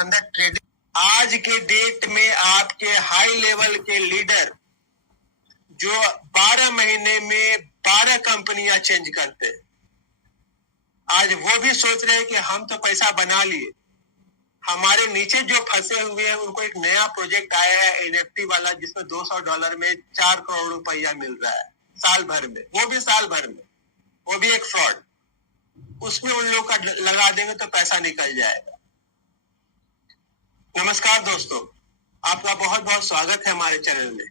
अंदर ट्रेडिंग। आज के डेट में आपके हाई लेवल के लीडर जो 12 महीने में 12 कंपनियां चेंज करते हैं, आज वो भी सोच रहे हैं कि हम तो पैसा बना लिए, हमारे नीचे जो फंसे हुए हैं उनको एक नया प्रोजेक्ट आया है एनएफटी वाला, जिसमें $200 में 4 करोड़ रुपया मिल रहा है साल भर में, वो भी साल भर में, वो भी एक फ्रॉड। उसमें उन लोग का लगा देंगे तो पैसा निकल जाएगा। नमस्कार दोस्तों, आपका बहुत बहुत स्वागत है हमारे चैनल में।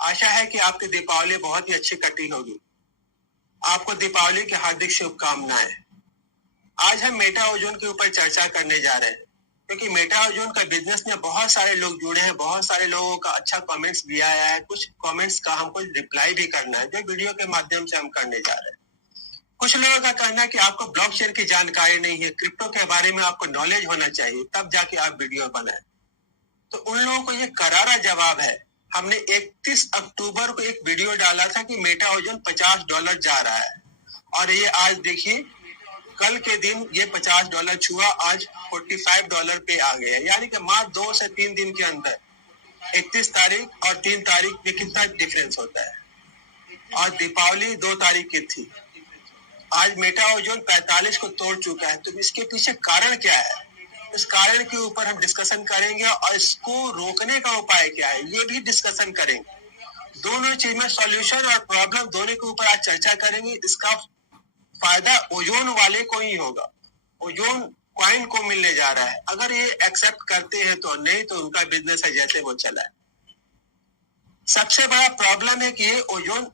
आशा है कि आपकी दीपावली बहुत ही अच्छी कटी होगी। आपको दीपावली की हार्दिक शुभकामनाएं। आज हम मेटा ओजोन के ऊपर चर्चा करने जा रहे हैं, क्योंकि मेटा ओजोन का बिजनेस में बहुत सारे लोग जुड़े हैं, बहुत सारे लोगों का अच्छा कमेंट्स भी आया है, कुछ कमेंट्स का हमको रिप्लाई भी करना है, जो वीडियो के माध्यम से हम करने जा रहे हैं। कुछ लोगों का कहना है कि आपको ब्लॉकचेन की जानकारी नहीं है, क्रिप्टो के बारे में आपको नॉलेज होना चाहिए, तब जाके आप वीडियो बनाए। तो उन लोगों को ये करारा जवाब है। हमने 31 अक्टूबर को एक वीडियो डाला था कि मेटा ओजोन $50 जा रहा है, और ये आज देखिए कल के दिन ये $50 छुआ, आज $45 पे आ गया। यानी कि मात्र 2 से 3 दिन के अंदर 31 तारीख और 3 तारीख में कितना डिफरेंस होता है। और दीपावली 2 तारीख की थी, आज मेटा ओजोन 45 को तोड़ चुका है। तो इसके पीछे कारण क्या है, इस कारण के ऊपर हम डिस्कशन करेंगे, और इसको रोकने का उपाय क्या है ये भी डिस्कशन करेंगे। दोनों चीज में सॉल्यूशन और प्रॉब्लम दोनों के ऊपर आज चर्चा करेंगे। इसका फायदा ओजोन वाले को ही होगा, ओजोन कॉइन को मिलने जा रहा है। अगर ये एक्सेप्ट करते हैं तो, नहीं तो उनका बिजनेस है जैसे वो चला है। सबसे बड़ा प्रॉब्लम है कि ये ओजोन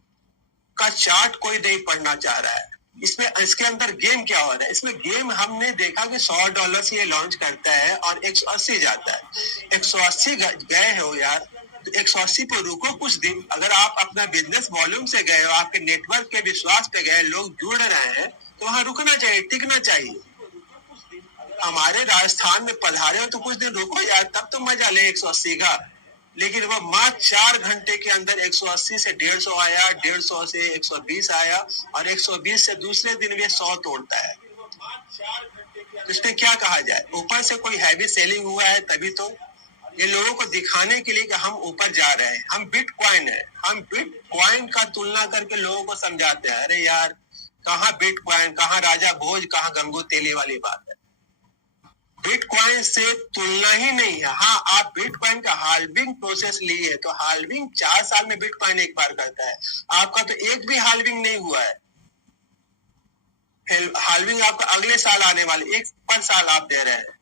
का चार्ट कोई नहीं पढ़ना चाह रहा है। इसमें इसके अंदर गेम क्या हो रहा है, इसमें गेम हमने देखा कि $100 से ये लॉन्च करता है और 180 जाता है। 180 गए हो यार, तो 180 पे रुको कुछ दिन। अगर आप अपना बिजनेस वॉल्यूम से गए हो, आपके नेटवर्क के विश्वास पे गए, लोग जुड़ रहे हैं, तो वहां रुकना चाहिए, टिकना चाहिए। हमारे राजस्थान में पधारे हो तो कुछ दिन रुको यार, तब तो मजा ले 180 का। लेकिन वो मात्र 4 घंटे के अंदर 180 से 150 आया, 150 से 120 आया, और 120 से दूसरे दिन भी 100 तोड़ता है। तो इसमें क्या कहा जाए, ऊपर से कोई हैवी सेलिंग हुआ है तभी तो। ये लोगों को दिखाने के लिए कि हम ऊपर जा रहे हैं, हम बिटकॉइन है, हम बिटकॉइन का तुलना करके लोगों को समझाते हैं। अरे यार, कहाँ बिटकॉइन, कहाँ राजा भोज, कहाँ गंगू तेली वाली बात है। बिटकॉइन से तुलना ही नहीं है। हाँ, आप बिटकॉइन का हाल्विंग प्रोसेस लिए है, तो हाल्विंग 4 साल में बिटकॉइन एक बार करता है। आपका तो एक भी हाल्विंग नहीं हुआ है। हाल्विंग आपका अगले साल आने वाले 1 पर साल आप दे रहे हैं,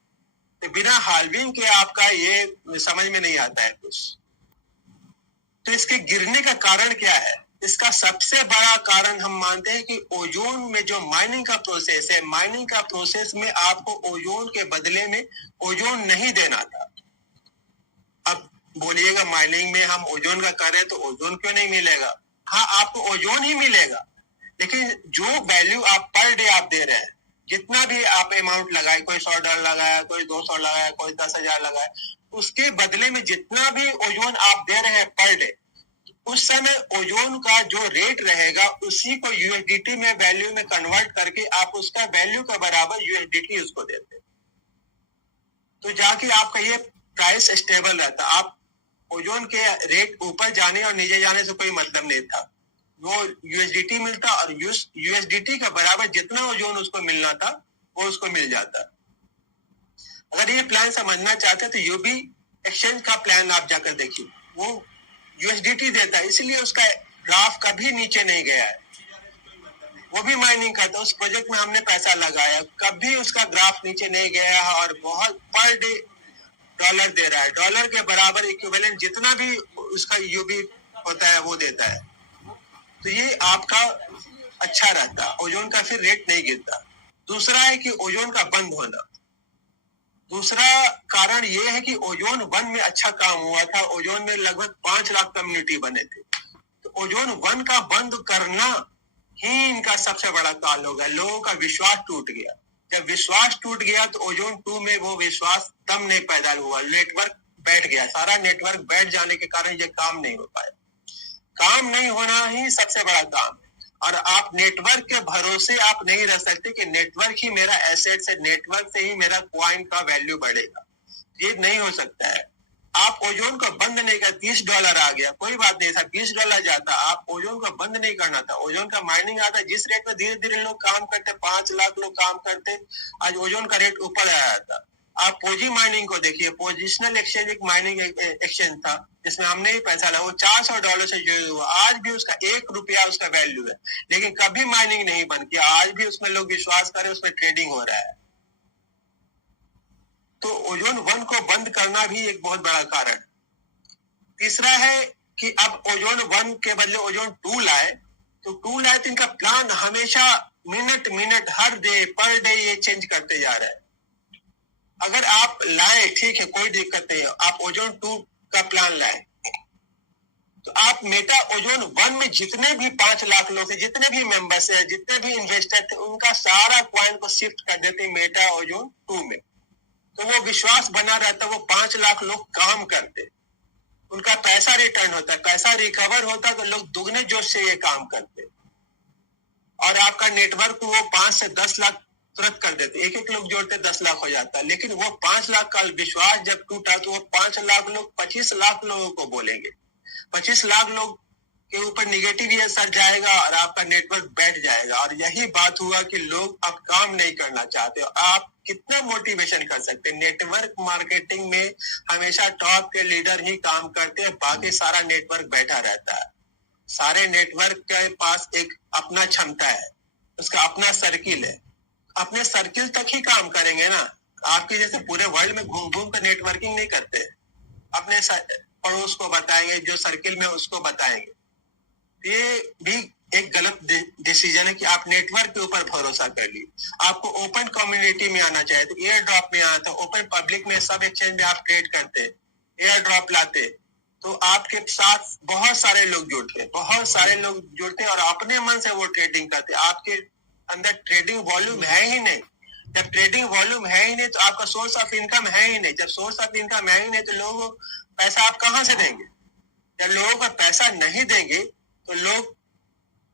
तो बिना हाल्विंग के आपका ये समझ में नहीं आता है कुछ। तो इसके गिरने का कारण क्या है? इसका सबसे बड़ा कारण हम मानते हैं कि ओजोन में जो माइनिंग का प्रोसेस है, माइनिंग का प्रोसेस में आपको ओजोन के बदले में ओजोन नहीं देना था। अब बोलिएगा माइनिंग में हम ओजोन का कर रहे हैं तो ओजोन क्यों नहीं मिलेगा? हाँ, आपको ओजोन ही मिलेगा, लेकिन जो वैल्यू आप पर डे आप दे रहे हैं, जितना भी आप अमाउंट लगाए, कोई $100 लगाया, कोई 200 लगाया, कोई 10,000 लगाया, उसके बदले में जितना भी ओजोन आप दे रहे हैं पर डे, उस समय ओजोन का जो रेट रहेगा उसी को यूएसडीटी में वैल्यू में कन्वर्ट करके आप उसका वैल्यू के बराबर यूएसडीटी उसको देते, तो जाके आपका ये प्राइस स्टेबल रहता। आप ओजोन के रेट ऊपर जाने और नीचे जाने से कोई मतलब नहीं था, वो यूएसडीटी मिलता, और यूएसडीटी का बराबर जितना ओजोन उसको मिलना था वो उसको मिल जाता। अगर ये प्लान समझना चाहते तो यूबी एक्सचेंज का प्लान आप जाकर देखिए, वो यूएसडीटी देता है, इसलिए उसका ग्राफ कभी नीचे नहीं गया है। वो भी माइनिंग करता है, उस प्रोजेक्ट में हमने पैसा लगाया, कभी उसका ग्राफ नीचे नहीं गया है, और बहुत पर डे डॉलर दे रहा है। डॉलर के बराबर इक्विवेलेंट जितना भी उसका यूबी होता है वो देता है। तो ये आपका अच्छा रहता, ओजोन का फिर रेट नहीं गिरता। दूसरा है कि ओजोन का बंद होना। दूसरा कारण ये है कि ओजोन 1 में अच्छा काम हुआ था, ओजोन में लगभग 5 लाख कम्युनिटी बने थे, तो ओजोन 1 का बंद करना ही इनका सबसे बड़ा काल हो गया। लोगों का विश्वास टूट गया। जब विश्वास टूट गया तो ओजोन 2 में वो विश्वास तब नहीं पैदा हुआ, नेटवर्क बैठ गया। सारा नेटवर्क बैठ जाने के कारण ये काम नहीं हो पाया। काम नहीं होना ही सबसे बड़ा काम, और आप नेटवर्क के भरोसे आप नहीं रह सकते कि नेटवर्क ही मेरा एसेट है, नेटवर्क से ही मेरा कॉइन का वैल्यू बढ़ेगा। ये नहीं हो सकता है। आप ओजोन को बंद नहीं कर, $30 आ गया, कोई बात नहीं था, $20 जाता, आप ओजोन को बंद नहीं करना था। ओजोन का माइनिंग आता, जिस रेट में धीरे धीरे लोग काम करते, 5 लाख लोग काम करते, आज ओजोन का रेट ऊपर आया था। आप पोजी माइनिंग को देखिए, पोजिशनल एक्सचेंज एक माइनिंग एक्सचेंज था जिसमें हमने ही पैसा लगा, वो $400 से जो हुआ, आज भी उसका ₹1 उसका वैल्यू है, लेकिन कभी माइनिंग नहीं बंद किया, आज भी उसमें लोग विश्वास करें, उसमें ट्रेडिंग हो रहा है। तो ओजोन 1 को बंद करना भी एक बहुत बड़ा कारण। तीसरा है कि अब ओजोन 1 के बदले ओजोन 2 लाए, तो 2 लाए तो इनका प्लान हमेशा मिनट हर डे पर डे ये चेंज करते जा रहा है। अगर आप लाए, ठीक है, कोई दिक्कत नहीं है, आप ओजोन 2 का प्लान लाए, तो आप मेटा ओजोन 1 में जितने भी 5 लाख लोग थे, जितने भी मेंबर्स हैं, जितने भी इन्वेस्टर थे, उनका सारा कॉइन को शिफ्ट कर देते मेटा ओजोन 2 में, तो वो विश्वास बना रहता, वो 5 लाख लोग काम करते, उनका पैसा रिटर्न होता, पैसा रिकवर होता, तो लोग दुगने जोश से ये काम करते, और आपका नेटवर्क वो 5 से 10 लाख तुरंत कर देते, एक एक लोग जोड़ते 10 लाख हो जाता। लेकिन वो 5 लाख का विश्वास जब टूटा, तो वो 5 लाख लोग 25 लाख लोगों को बोलेंगे, 25 लाख लोग के ऊपर निगेटिव असर जाएगा और आपका नेटवर्क बैठ जाएगा। और यही बात हुआ कि लोग अब काम नहीं करना चाहते। आप कितना मोटिवेशन कर सकते हैं? नेटवर्क मार्केटिंग में हमेशा टॉप के लीडर ही काम करते हैं, बाकी सारा नेटवर्क बैठा रहता है। सारे नेटवर्क के पास एक अपना क्षमता है, उसका अपना सर्किल है, अपने सर्किल तक ही काम करेंगे ना। आपके जैसे पूरे वर्ल्ड में घूम घूम कर नेटवर्किंग नहीं करते, अपने पड़ोस को बताएंगे, जो सर्किल में उसको बताएंगे। ये भी एक गलत डिसीजन है कि आप नेटवर्क के ऊपर भरोसा कर ली। आपको ओपन कम्युनिटी में आना चाहिए, तो एयर ड्रॉप में आता, ओपन पब्लिक में, सब एक्सचेंज में आप ट्रेड करते, एयर ड्रॉप लाते, तो आपके साथ बहुत सारे लोग जुड़ते, बहुत सारे लोग जुड़ते और अपने मन से वो ट्रेडिंग करते। आपके अंदर ट्रेडिंग वॉल्यूम है ही नहीं। जब ट्रेडिंग वॉल्यूम है ही नहीं, तो आपका सोर्स ऑफ इनकम है ही नहीं। जब सोर्स ऑफ इनकम है ही नहीं, तो लोगों को पैसा आप कहां से देंगे? जब लोगों को पैसा नहीं देंगे, तो लोग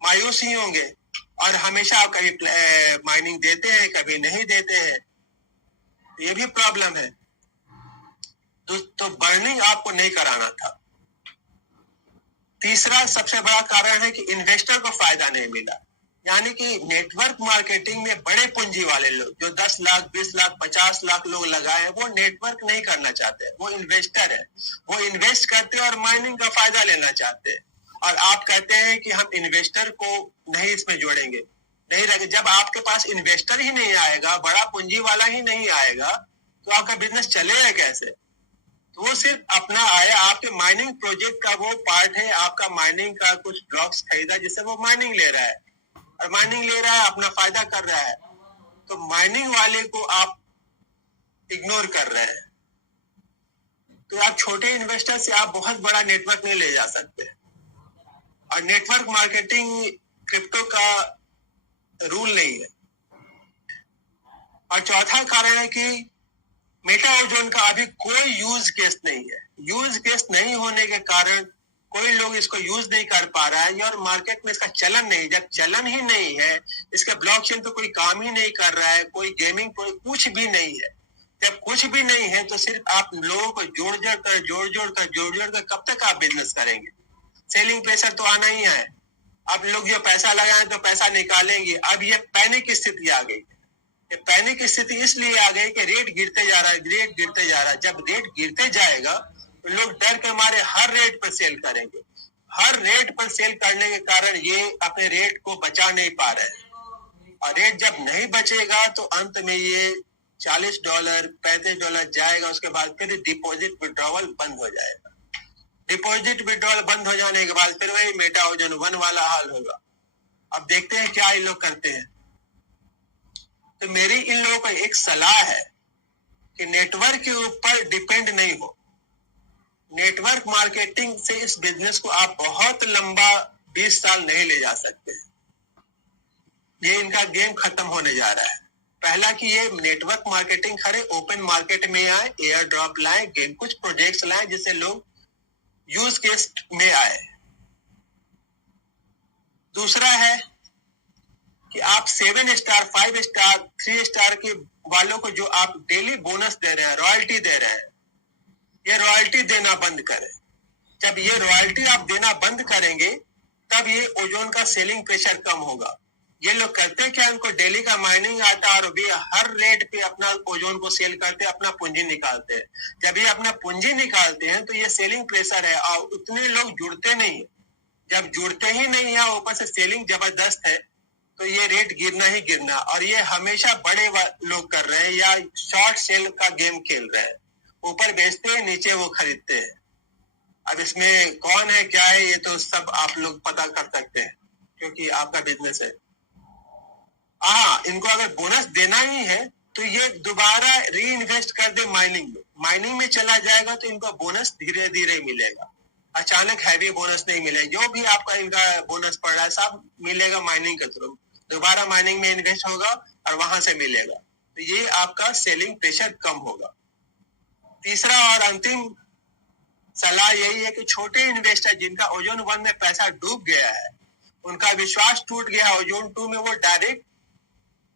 मायूस ही होंगे, और हमेशा आप कभी माइनिंग देते हैं, कभी नहीं देते हैं, ये भी प्रॉब्लम है। तो बर्निंग आपको नहीं कराना था। तीसरा सबसे बड़ा कारण है कि इन्वेस्टर को फायदा नहीं मिला। यानी कि नेटवर्क मार्केटिंग में बड़े पूंजी वाले लोग जो 10 लाख, 20 लाख, 50 लाख लोग लगाए, वो नेटवर्क नहीं करना चाहते, वो इन्वेस्टर है, वो इन्वेस्ट करते और माइनिंग का फायदा लेना चाहते हैं। और आप कहते हैं कि हम इन्वेस्टर को नहीं इसमें जोड़ेंगे, नहीं रखेंगे। जब आपके पास इन्वेस्टर ही नहीं आएगा, बड़ा पूंजी वाला ही नहीं आएगा, तो आपका बिजनेस चलेगा कैसे? तो वो सिर्फ अपना आया, आपके माइनिंग प्रोजेक्ट का वो पार्ट है, आपका माइनिंग का कुछ ब्लॉक्स खरीदा जिससे वो माइनिंग ले रहा है, और माइनिंग ले रहा है, अपना फायदा कर रहा है। तो माइनिंग वाले को आप इग्नोर कर रहे हैं। तो आप छोटे इन्वेस्टर से आप बहुत बड़ा नेटवर्क नहीं ले जा सकते। और नेटवर्क मार्केटिंग क्रिप्टो का रूल नहीं है। और चौथा कारण है कि मेटा ओजोन का अभी कोई यूज केस नहीं है। यूज केस नहीं होने के कारण कोई लोग इसको यूज नहीं कर पा रहा है, और मार्केट में इसका चलन नहीं। जब चलन ही नहीं है, इसका ब्लॉकचेन तो कोई काम ही नहीं कर रहा है, कोई गेमिंग, कोई कुछ भी नहीं है। जब कुछ भी नहीं है, तो सिर्फ आप लोगों को जोड़ कर कब तक आप बिजनेस करेंगे? सेलिंग प्रेशर तो आना ही है। अब लोग जो पैसा लगाए तो पैसा निकालेंगे। अब ये पैनिक स्थिति आ गई। ये पैनिक स्थिति इसलिए आ गई कि रेट गिरते जा रहा है, रेट गिरते जा रहा है। जब रेट गिरते जाएगा, तो लोग डर के मारे हर रेट पर सेल करेंगे। हर रेट पर सेल करने के कारण ये अपने रेट को बचा नहीं पा रहे हैं। और रेट जब नहीं बचेगा, तो अंत में ये $40, $35 जाएगा। उसके बाद फिर डिपॉजिट विड्रॉवल बंद हो जाएगा। डिपॉजिट विड्रॉल बंद हो जाने के बाद फिर वही मेटा ओजोन 1 वाला हाल होगा। अब देखते हैं क्या ये लोग करते हैं। तो मेरी इन लोगों को एक सलाह है कि नेटवर्क के ऊपर डिपेंड नहीं हो। नेटवर्क मार्केटिंग से इस बिजनेस को आप बहुत लंबा 20 साल नहीं ले जा सकते। ये इनका गेम खत्म होने जा रहा है। पहला कि ये नेटवर्क मार्केटिंग खड़े ओपन मार्केट में आए, एयर ड्रॉप लाए, गेम कुछ प्रोजेक्ट्स लाए जिससे लोग यूज केस में आए। दूसरा है कि आप 7 स्टार, 5 स्टार, 3 स्टार के वालों को जो आप डेली बोनस दे रहे हैं, रॉयल्टी दे रहे हैं, ये रॉयल्टी देना बंद करें। जब ये रॉयल्टी आप देना बंद करेंगे तब ये ओजोन का सेलिंग प्रेशर कम होगा। ये लोग करते क्या, उनको डेली का माइनिंग आता है और भी हर रेट पे अपना ओजोन को सेल करते हैं, अपना पूंजी निकालते हैं। जब ये अपना पूंजी निकालते हैं तो ये सेलिंग प्रेशर है और उतने लोग जुड़ते नहीं है। जब जुड़ते ही नहीं है, ऊपर से सेलिंग जबरदस्त है, तो ये रेट गिरना ही गिरना। और ये हमेशा बड़े लोग कर रहे हैं या शॉर्ट सेल का गेम खेल रहे हैं, ऊपर बेचते हैं, नीचे वो खरीदते हैं। अब इसमें कौन है क्या है ये तो सब आप लोग पता कर सकते हैं क्योंकि आपका बिजनेस है। इनको अगर बोनस देना ही है तो ये दोबारा री इन्वेस्ट कर दे माइनिंग में। माइनिंग में चला जाएगा तो इनको बोनस धीरे धीरे मिलेगा, अचानक हैवी बोनस नहीं मिलेगा। जो भी आपका इनका बोनस पड़ रहा है सब मिलेगा माइनिंग के थ्रू, दोबारा माइनिंग में इन्वेस्ट होगा और वहां से मिलेगा, तो ये आपका सेलिंग प्रेशर कम होगा। तीसरा और अंतिम सलाह यही है कि छोटे इन्वेस्टर जिनका ओजोन 1 में पैसा डूब गया है, उनका विश्वास टूट गया ओजोन 2 में, वो डायरेक्ट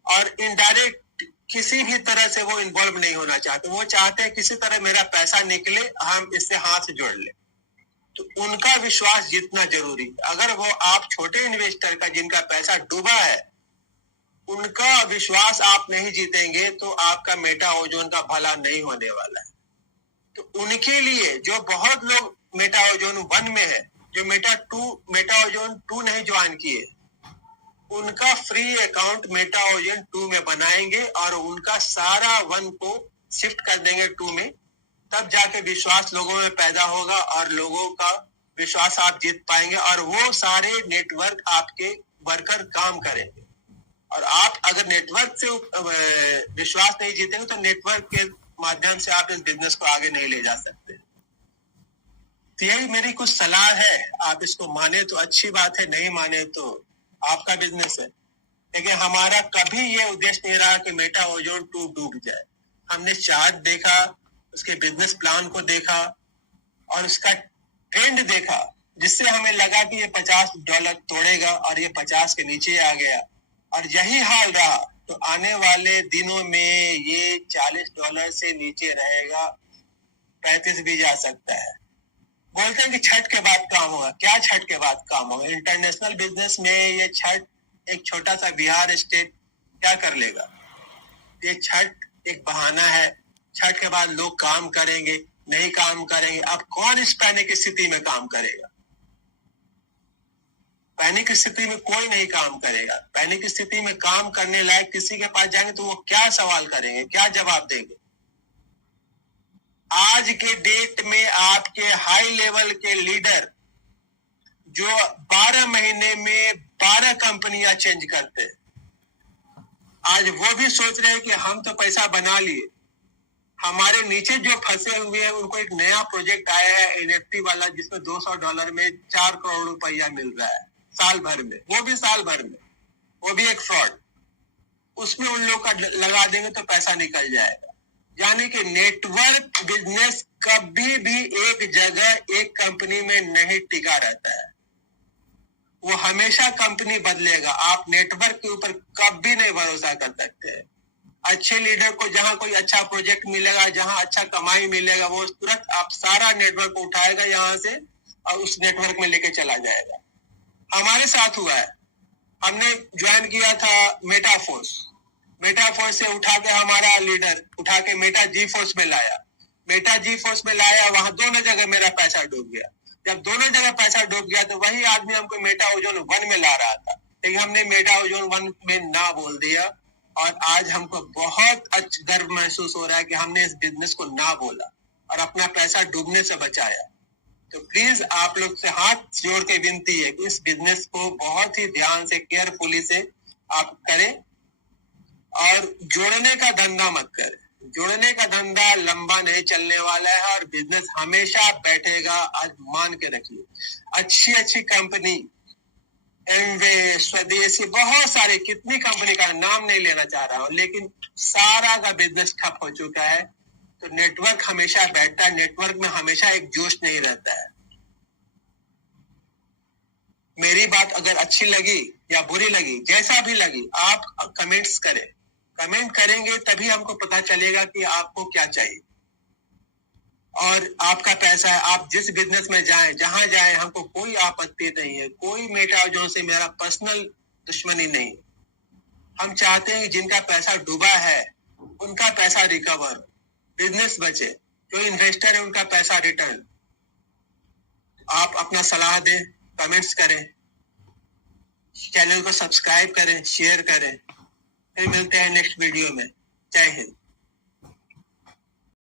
और इनडायरेक्ट किसी भी तरह से वो इन्वॉल्व नहीं होना चाहते। वो चाहते हैं किसी तरह मेरा पैसा निकले, हम इससे हाथ जोड़ ले। तो उनका विश्वास जीतना जरूरी है। अगर वो आप छोटे इन्वेस्टर का जिनका पैसा डूबा है, उनका विश्वास आप नहीं जीतेंगे तो आपका मेटा ओजोन का भला नहीं होने वाला है। तो उनके लिए जो बहुत लोग मेटा ओजोन 1 में है, जो मेटा ओजोन 2 नहीं ज्वाइन किए, उनका फ्री अकाउंट मेटा ओजोन 2 में बनाएंगे और उनका सारा 1 को शिफ्ट कर देंगे 2 में। तब जाके विश्वास लोगों में पैदा होगा और लोगों का विश्वास आप जीत पाएंगे और वो सारे नेटवर्क आपके वर्कर काम करेंगे। और आप अगर नेटवर्क से विश्वास नहीं जीतेंगे तो नेटवर्क के माध्यम से आप इस बिजनेस को आगे नहीं ले जा सकते। तो यही मेरी कुछ सलाह है। आप इसको माने तो अच्छी बात है, नहीं माने तो आपका बिजनेस है। लेकिन हमारा कभी ये उद्देश्य नहीं रहा कि मेटा ओजोन 2 डूब जाए। हमने चार्ट देखा, उसके बिजनेस प्लान को देखा और उसका ट्रेंड देखा, जिससे हमें लगा कि ये $50 तोड़ेगा और ये 50 के नीचे आ गया और यही हाल रहा। तो आने वाले दिनों में ये $40 से नीचे रहेगा, 35 भी जा सकता है। बोलते हैं कि छठ के बाद काम होगा। क्या छठ के बाद काम होगा? इंटरनेशनल बिजनेस में ये छठ, एक छोटा सा बिहार स्टेट क्या कर लेगा? ये छठ एक बहाना है। छठ के बाद लोग काम करेंगे, नहीं काम करेंगे। अब कौन इस पैनिक स्थिति में काम करेगा? पैनिक स्थिति में कोई नहीं काम करेगा। पैनिक स्थिति में काम करने लायक किसी के पास जाएंगे तो वो क्या सवाल करेंगे, क्या जवाब देंगे? आज के डेट में आपके हाई लेवल के लीडर जो 12 महीने में 12 कंपनियां चेंज करते हैं, आज वो भी सोच रहे हैं कि हम तो पैसा बना लिए, हमारे नीचे जो फंसे हुए हैं उनको एक नया प्रोजेक्ट आया है एनएफटी वाला, जिसमें $200 में 4 करोड़ रुपया मिल रहा है साल भर में, वो भी साल भर में, वो भी एक फ्रॉड। उसमें उन लोग का लगा देंगे तो पैसा निकल जाएगा। यानी कि नेटवर्क बिजनेस कभी भी एक जगह एक कंपनी में नहीं टिका रहता है, वो हमेशा कंपनी बदलेगा। आप नेटवर्क के ऊपर कभी नहीं भरोसा कर सकते। अच्छे लीडर को जहां कोई अच्छा प्रोजेक्ट मिलेगा, जहां अच्छा कमाई मिलेगा, वो तुरंत आप सारा नेटवर्क उठाएगा यहाँ से और उस नेटवर्क में लेके चला जाएगा। हमारे साथ हुआ है। हमने ज्वाइन किया था मेटाफोर्स, मेटाफोर्स से उठा के हमारा लीडर उठा के मेटा जी फोर्स में लाया, मेटा जी फोर्स में लाया, वहां दोनों जगह मेरा पैसा डूब गया। जब दोनों जगह पैसा डूब गया तो वही आदमी हमको मेटा ओजोन 1 में ला रहा था, लेकिन हमने मेटा ओजोन 1 में ना बोल दिया और आज हमको बहुत अच्छा गर्व महसूस हो रहा है कि हमने इस बिजनेस को ना बोला और अपना पैसा डूबने से बचाया। तो प्लीज आप लोग से हाथ जोड़ के विनती है कि इस बिजनेस को बहुत ही ध्यान से, केयरफुली से आप करें और जोड़ने का धंधा मत करें। जोड़ने का धंधा लंबा नहीं चलने वाला है और बिजनेस हमेशा बैठेगा। आज मान के रखिए, अच्छी अच्छी कंपनी, एमवे, स्वदेशी, बहुत सारे, कितनी कंपनी का नाम नहीं लेना चाह रहा हूं, लेकिन सारा का बिजनेस ठप हो चुका है। तो नेटवर्क हमेशा बैठता है, नेटवर्क में हमेशा एक जोश नहीं रहता है। मेरी बात अगर अच्छी लगी या बुरी लगी, जैसा भी लगी, आप कमेंट्स करें। कमेंट करेंगे तभी हमको पता चलेगा कि आपको क्या चाहिए। और आपका पैसा है, आप जिस बिजनेस में जाएं, जहां जाएं, हमको कोई आपत्ति नहीं है। कोई मेटा जो से मेरा पर्सनल दुश्मनी नहीं। हम चाहते हैं कि जिनका पैसा डूबा है उनका पैसा रिकवर, बिजनेस बचे, जो इन्वेस्टर है उनका पैसा रिटर्न। आप अपना सलाह दें, कमेंट्स करें, चैनल को सब्सक्राइब करें, शेयर करें। फिर मिलते हैं नेक्स्ट वीडियो में। जय हिंद।